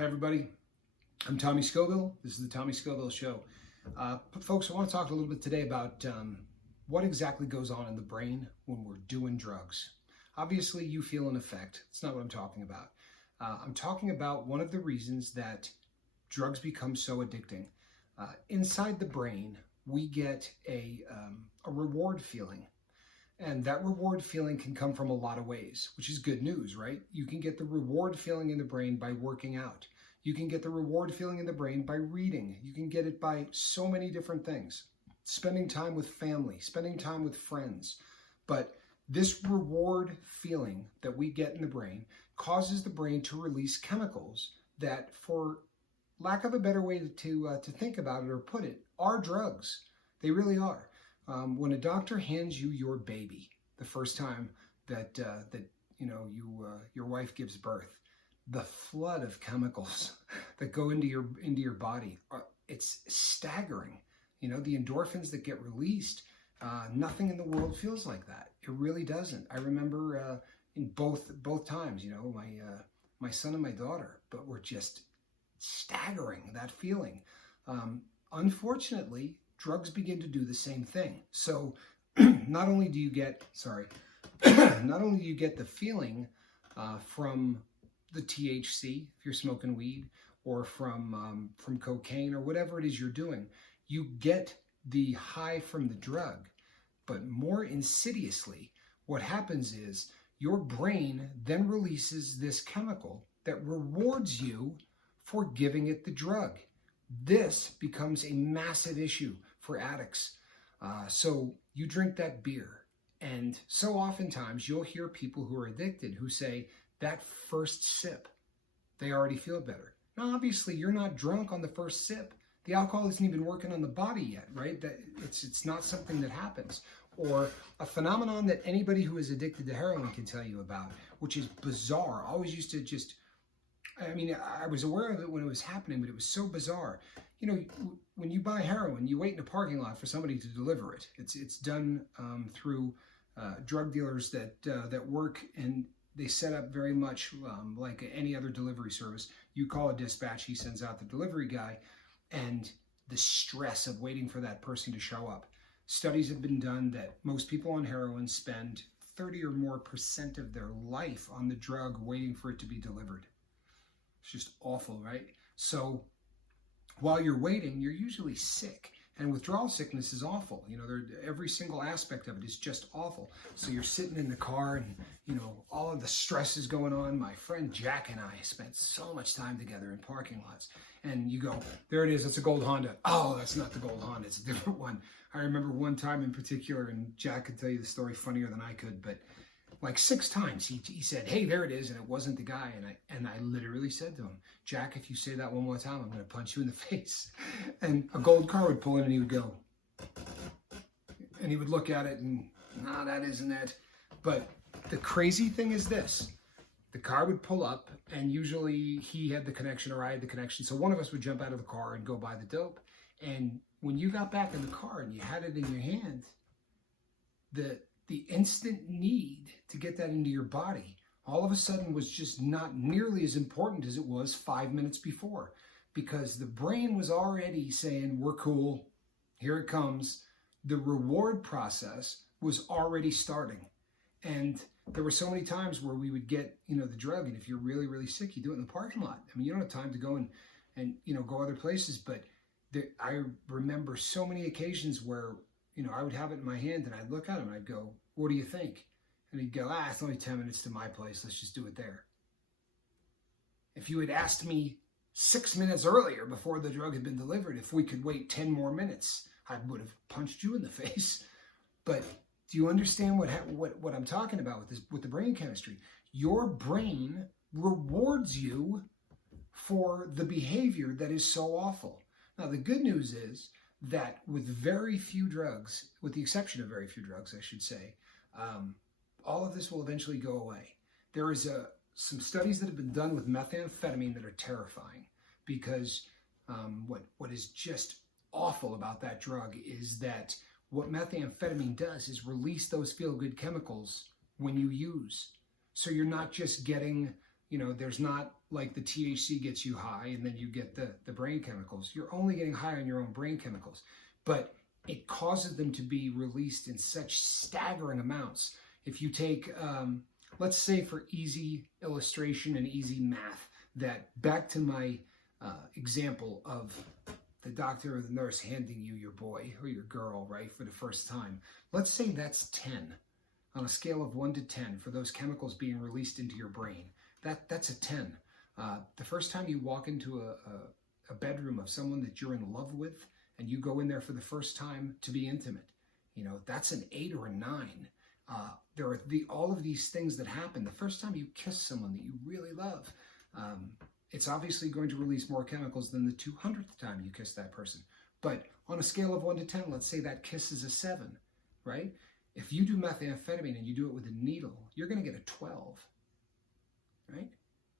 Hi, everybody. I'm Tommy Scoville. This is the Tommy Scoville Show. Folks, I want to talk a little bit today about what exactly goes on in the brain when we're doing drugs. Obviously, you feel an effect. It's not what I'm talking about. I'm talking about one of the reasons that drugs become so addicting. Inside the brain, we get a reward feeling. And that reward feeling can come from a lot of ways, which is good news, right? You can get the reward feeling in the brain by working out. You can get the reward feeling in the brain by reading. You can get it by so many different things. Spending time with family, spending time with friends. But this reward feeling that we get in the brain causes the brain to release chemicals that, for lack of a better way to think about it or put it, are drugs. They really are. When a doctor hands you your baby the first time that your wife gives birth, the flood of chemicals that go into your body, it's staggering. You know, the endorphins that get released, nothing in the world feels like that. It really doesn't. I remember in both times, you know, my son and my daughter, but were just staggering, that feeling. Unfortunately, drugs begin to do the same thing. So not only do you get the feeling from the THC, if you're smoking weed, or from cocaine or whatever it is you're doing, you get the high from the drug. But more insidiously, what happens is your brain then releases this chemical that rewards you for giving it the drug. This becomes a massive issue for addicts. So you drink that beer, and so oftentimes you'll hear people who are addicted who say that first sip, they already feel better. Now, obviously, you're not drunk on the first sip. The alcohol isn't even working on the body yet, right? That it's not something that happens. Or a phenomenon that anybody who is addicted to heroin can tell you about, which is bizarre. I always used to I was aware of it when it was happening, but it was so bizarre. You know, when you buy heroin, you wait in a parking lot for somebody to deliver it. It's done through drug dealers that work, and they set up very much like any other delivery service. You call a dispatch, he sends out the delivery guy, and the stress of waiting for that person to show up. Studies have been done that most people on heroin spend 30% or more of their life on the drug waiting for it to be delivered. It's just awful, right? So while you're waiting, you're usually sick. And withdrawal sickness is awful. You know, every single aspect of it is just awful. So you're sitting in the car and, you know, all of the stress is going on. My friend Jack and I spent so much time together in parking lots. And you go, there it is, it's a gold Honda. Oh, that's not the gold Honda, it's a different one. I remember one time in particular, and Jack could tell you the story funnier than I could, but like 6 times he said, hey, there it is, and it wasn't the guy. And I literally said to him, Jack, if you say that one more time, I'm going to punch you in the face. And a gold car would pull in, and he would go, and he would look at it, and no, that isn't it. But the crazy thing is this: the car would pull up, and usually he had the connection or I had the connection, so one of us would jump out of the car and go buy the dope. And when you got back in the car and you had it in your hand, the instant need to get that into your body all of a sudden was just not nearly as important as it was 5 minutes before, because the brain was already saying, we're cool, here it comes. The reward process was already starting. And there were so many times where we would get, you know, the drug, and if you're really, really sick, you do it in the parking lot. I mean, you don't have time to go and you know, go other places, but I remember so many occasions where, you know, I would have it in my hand and I'd look at him and I'd go, what do you think? And he'd go, it's only 10 minutes to my place. Let's just do it there. If you had asked me 6 minutes earlier before the drug had been delivered, if we could wait 10 more minutes, I would have punched you in the face. But do you understand what I'm talking about with the brain chemistry? Your brain rewards you for the behavior that is so awful. Now, the good news is that with very few drugs, with the exception of very few drugs, I should say, all of this will eventually go away. There is some studies that have been done with methamphetamine that are terrifying, because what is just awful about that drug is that what methamphetamine does is release those feel-good chemicals when you use. So you're not just getting, You know, there's not like the THC gets you high and then you get the brain chemicals. You're only getting high on your own brain chemicals, but it causes them to be released in such staggering amounts. If you take, let's say for easy illustration and easy math, that back to my example of the doctor or the nurse handing you your boy or your girl, right, for the first time. Let's say that's 10 on a scale of 1 to 10 for those chemicals being released into your brain. That's a 10. The first time you walk into a bedroom of someone that you're in love with and you go in there for the first time to be intimate, you know, that's an 8 or a 9. There are all of these things that happen. The first time you kiss someone that you really love, it's obviously going to release more chemicals than the 200th time you kiss that person. But on a scale of 1 to 10, let's say that kiss is a 7, right? If you do methamphetamine and you do it with a needle, you're going to get a 12. Right?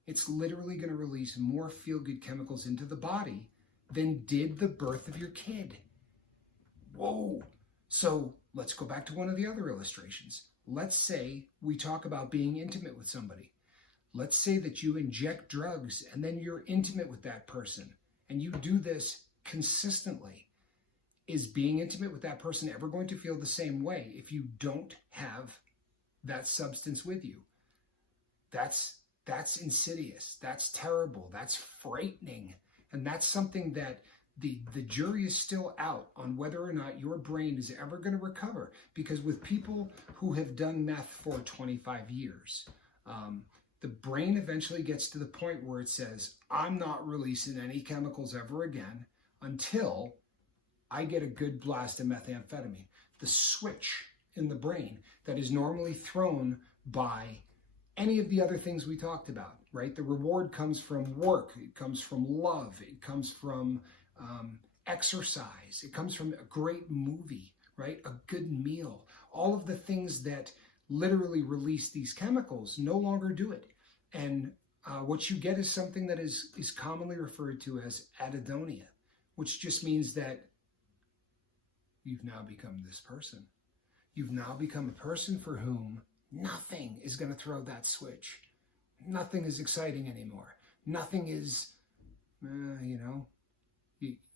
It's literally going to release more feel-good chemicals into the body than did the birth of your kid. Whoa! So let's go back to one of the other illustrations. Let's say we talk about being intimate with somebody. Let's say that you inject drugs and then you're intimate with that person and you do this consistently. Is being intimate with that person ever going to feel the same way if you don't have that substance with you? That's insidious. That's terrible. That's frightening. And that's something that the jury is still out on whether or not your brain is ever going to recover. Because with people who have done meth for 25 years, the brain eventually gets to the point where it says, I'm not releasing any chemicals ever again until I get a good blast of methamphetamine. The switch in the brain that is normally thrown by any of the other things we talked about, right? The reward comes from work, it comes from love, it comes from exercise, it comes from a great movie, right? A good meal. All of the things that literally release these chemicals no longer do it. And what you get is something that is commonly referred to as anhedonia, which just means that you've now become this person. You've now become a person for whom nothing is going to throw that switch. Nothing is exciting anymore. Nothing is,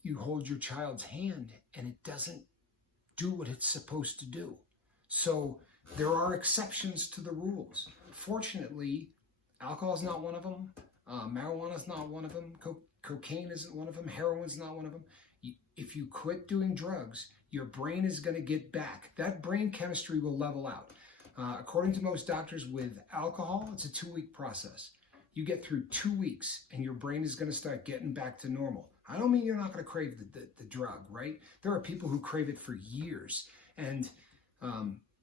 you hold your child's hand and it doesn't do what it's supposed to do. So there are exceptions to the rules. Fortunately, alcohol is not one of them. Marijuana is not one of them. Cocaine isn't one of them. Heroin's not one of them. If you quit doing drugs, your brain is going to get back. That brain chemistry will level out. According to most doctors, with alcohol, it's a 2-week process. You get through 2 weeks and your brain is going to start getting back to normal. I don't mean you're not going to crave the drug, right? There are people who crave it for years. And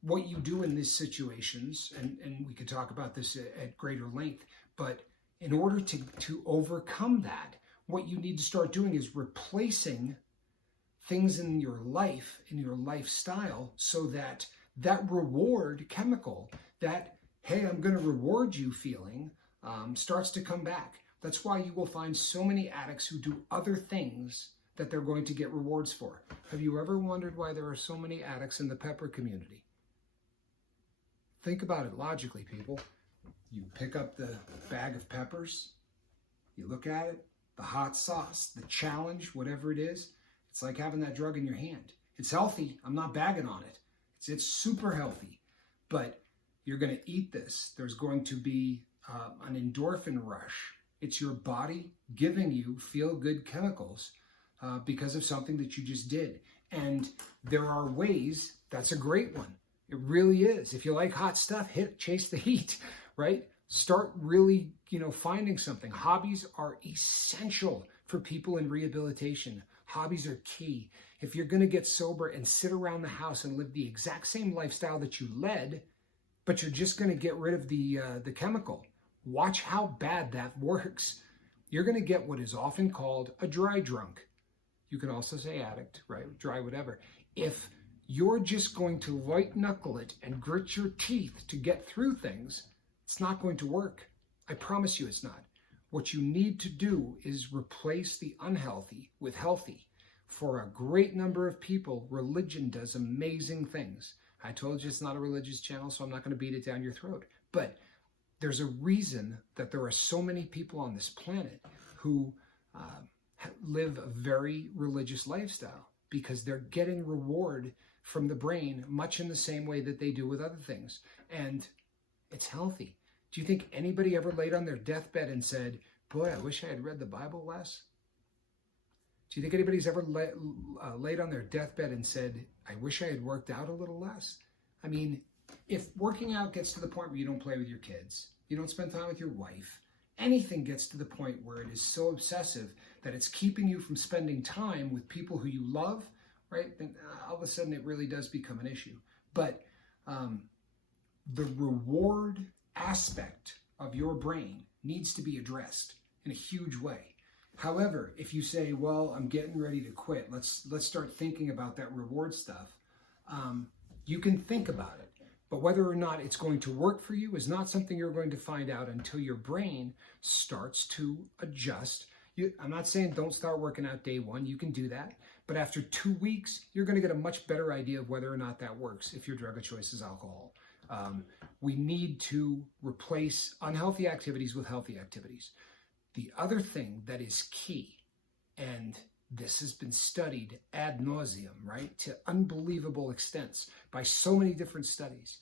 what you do in these situations, and we could talk about this at greater length, but in order to overcome that, what you need to start doing is replacing things in your life, in your lifestyle, so that that reward chemical, that, hey, I'm going to reward you feeling, starts to come back. That's why you will find so many addicts who do other things that they're going to get rewards for. Have you ever wondered why there are so many addicts in the pepper community? Think about it logically, people. You pick up the bag of peppers, you look at it, the hot sauce, the challenge, whatever it is, it's like having that drug in your hand. It's healthy. I'm not bagging on it. It's super healthy, but you're going to eat this. There's going to be an endorphin rush. It's your body giving you feel-good chemicals because of something that you just did. And there are ways, that's a great one. It really is. If you like hot stuff, chase the heat, right? Start really, finding something. Hobbies are essential for people in rehabilitation. Hobbies are key. If you're going to get sober and sit around the house and live the exact same lifestyle that you led, but you're just going to get rid of the chemical, watch how bad that works. You're going to get what is often called a dry drunk. You can also say addict, right? Dry whatever. If you're just going to white knuckle it and grit your teeth to get through things, it's not going to work. I promise you it's not. What you need to do is replace the unhealthy with healthy. For a great number of people, religion does amazing things. I told you it's not a religious channel, so I'm not going to beat it down your throat. But there's a reason that there are so many people on this planet who live a very religious lifestyle, because they're getting reward from the brain much in the same way that they do with other things. And it's healthy. Do you think anybody ever laid on their deathbed and said, boy, I wish I had read the Bible less? Do you think anybody's ever laid on their deathbed and said, I wish I had worked out a little less? I mean, if working out gets to the point where you don't play with your kids, you don't spend time with your wife, anything gets to the point where it is so obsessive that it's keeping you from spending time with people who you love, right? Then all of a sudden it really does become an issue. But the reward aspect of your brain needs to be addressed in a huge way. However, if you say, well, I'm getting ready to quit, let's start thinking about that reward stuff, you can think about it. But whether or not it's going to work for you is not something you're going to find out until your brain starts to adjust. I'm not saying don't start working out day one. You can do that. But after 2 weeks, you're going to get a much better idea of whether or not that works if your drug of choice is alcohol. We need to replace unhealthy activities with healthy activities. The other thing that is key, and this has been studied ad nauseum, right, to unbelievable extents by so many different studies,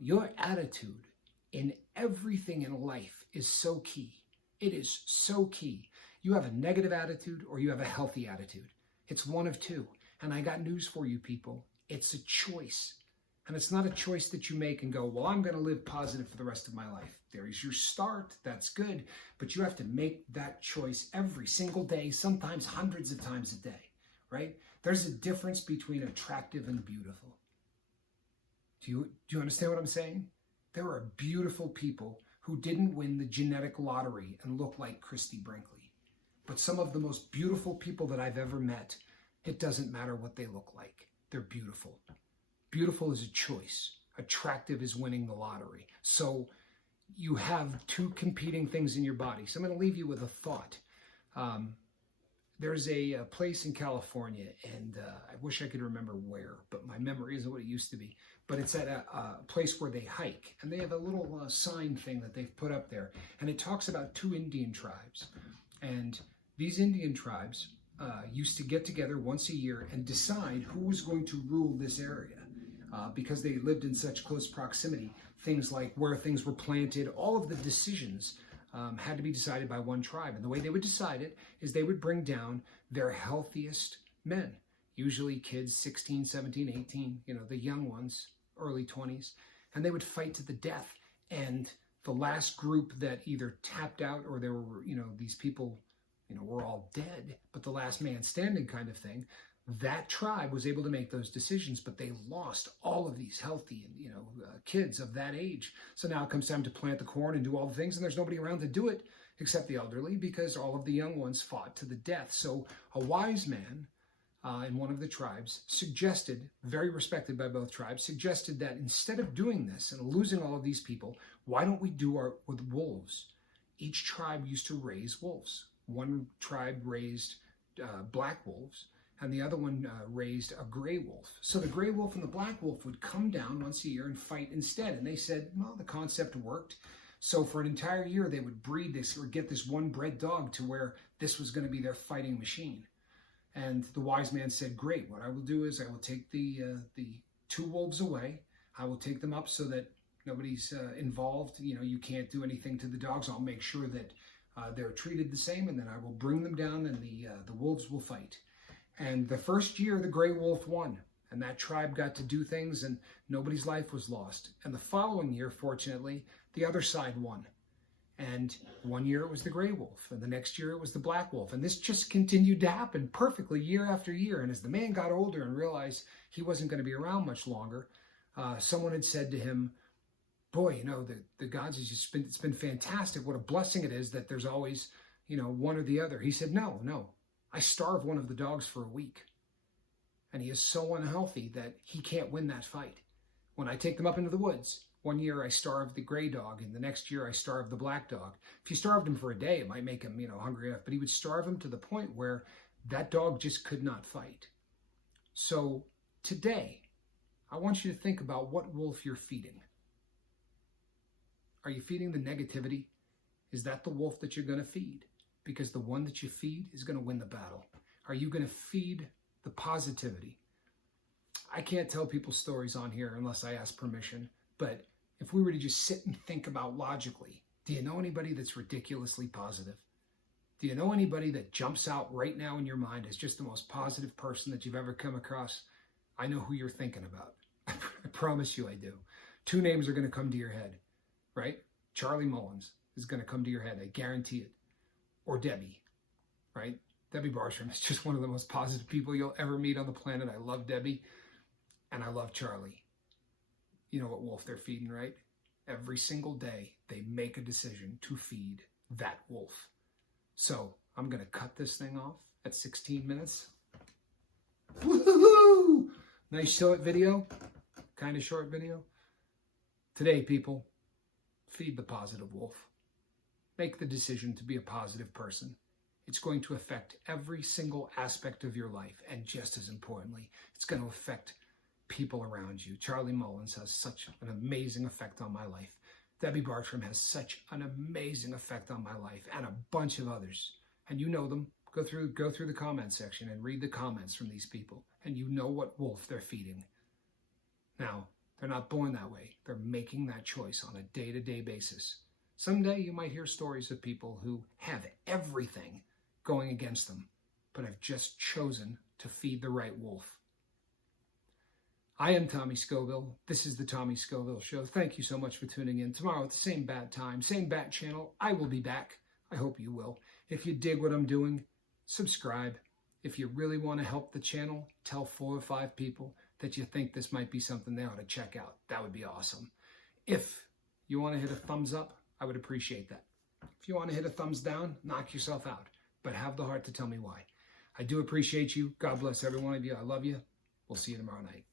your attitude in everything in life is so key. It is so key. You have a negative attitude or you have a healthy attitude. It's one of two. And I got news for you people. It's a choice. And it's not a choice that you make and go, well, I'm going to live positive for the rest of my life. There's your start. That's good. But you have to make that choice every single day, sometimes hundreds of times a day, right? There's a difference between attractive and beautiful. Do you understand what I'm saying? There are beautiful people who didn't win the genetic lottery and look like Christy Brinkley. But some of the most beautiful people that I've ever met, it doesn't matter what they look like. They're beautiful. Beautiful is a choice. Attractive is winning the lottery. So you have two competing things in your body. So I'm going to leave you with a thought. There's a place in California, and I wish I could remember where, but my memory isn't what it used to be. But it's at a place where they hike, and they have a little sign thing that they've put up there, and it talks about two Indian tribes. And these Indian tribes used to get together once a year and decide who was going to rule this area. Because they lived in such close proximity, things like where things were planted, all of the decisions had to be decided by one tribe. And the way they would decide it is they would bring down their healthiest men, usually kids 16, 17, 18, the young ones, early 20s, and they would fight to the death. And the last group that either tapped out or there were, these people, were all dead, but the last man standing kind of thing, that tribe was able to make those decisions, but they lost all of these healthy, kids of that age. So now it comes time to plant the corn and do all the things, and there's nobody around to do it except the elderly, because all of the young ones fought to the death. So a wise man in one of the tribes suggested, very respected by both tribes, suggested that instead of doing this and losing all of these people, why don't we do with wolves? Each tribe used to raise wolves. One tribe raised black wolves, and the other one raised a gray wolf. So the gray wolf and the black wolf would come down once a year and fight instead. And they said, well, the concept worked. So for an entire year, they would breed this or get this one bred dog to where this was going to be their fighting machine. And the wise man said, great, what I will do is I will take the two wolves away. I will take them up so that nobody's involved. You can't do anything to the dogs. I'll make sure that they're treated the same, and then I will bring them down and the wolves will fight. And the first year, the gray wolf won, and that tribe got to do things, and nobody's life was lost. And the following year, fortunately, the other side won. And one year it was the gray wolf, and the next year it was the black wolf. And this just continued to happen perfectly year after year. And as the man got older and realized he wasn't going to be around much longer, someone had said to him, boy, the gods, it's been fantastic. What a blessing it is that there's always, one or the other. He said, no. I starve one of the dogs for a week, and he is so unhealthy that he can't win that fight. When I take them up into the woods, one year I starve the gray dog, and the next year I starve the black dog. If you starved him for a day, it might make him, hungry enough, but he would starve him to the point where that dog just could not fight. So today, I want you to think about what wolf you're feeding. Are you feeding the negativity? Is that the wolf that you're going to feed? Because the one that you feed is going to win the battle. Are you going to feed the positivity? I can't tell people stories on here unless I ask permission, but if we were to just sit and think about logically, do you know anybody that's ridiculously positive? Do you know anybody that jumps out right now in your mind as just the most positive person that you've ever come across? I know who you're thinking about. I promise you I do. 2 names are going to come to your head, right? Charlie Mullins is going to come to your head. I guarantee it. Or Debbie, right? Debbie Bartram is just one of the most positive people you'll ever meet on the planet. I love Debbie and I love Charlie. You know what wolf they're feeding, right? Every single day they make a decision to feed that wolf. So I'm going to cut this thing off at 16 minutes. Woohoo! Nice short video, kind of short video. Today, people, feed the positive wolf. Make the decision to be a positive person. It's going to affect every single aspect of your life. And just as importantly, it's going to affect people around you. Charlie Mullins has such an amazing effect on my life. Debbie Bartram has such an amazing effect on my life, and a bunch of others. And you know them. Go through the comment section and read the comments from these people. And you know what wolf they're feeding. Now, they're not born that way. They're making that choice on a day-to-day basis. Someday you might hear stories of people who have everything going against them, but have just chosen to feed the right wolf. I am Tommy Scoville. This is the Tommy Scoville Show. Thank you so much for tuning in. Tomorrow at the same bat time, same bat channel, I will be back. I hope you will. If you dig what I'm doing, subscribe. If you really want to help the channel, tell 4 or 5 people that you think this might be something they ought to check out. That would be awesome. If you want to hit a thumbs up, I would appreciate that. If you want to hit a thumbs down, knock yourself out. But have the heart to tell me why. I do appreciate you. God bless every one of you. I love you. We'll see you tomorrow night.